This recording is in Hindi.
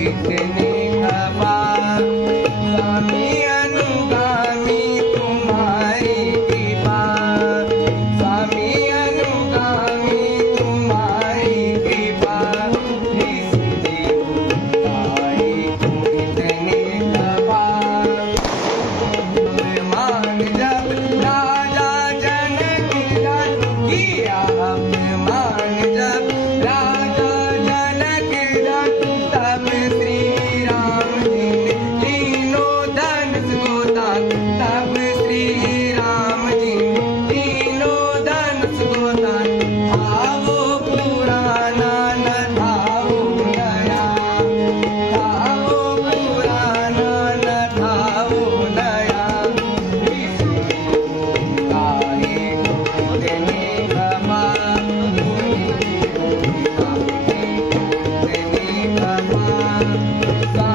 इतने खबर स्वामी अनुगामी तुम्हारी कृपा स्वामी अनुगामी तुम्हारी कृपा इतने खबर मान जब राजा जनक किया अपमान जब राजा जनक तब श्री राम जी ने तीनों धनुष को दान तब श्री राम जी ने तीनों धनुष को दान था वो पुराना न था वो नया था वो पुराना न था वो नया Bye.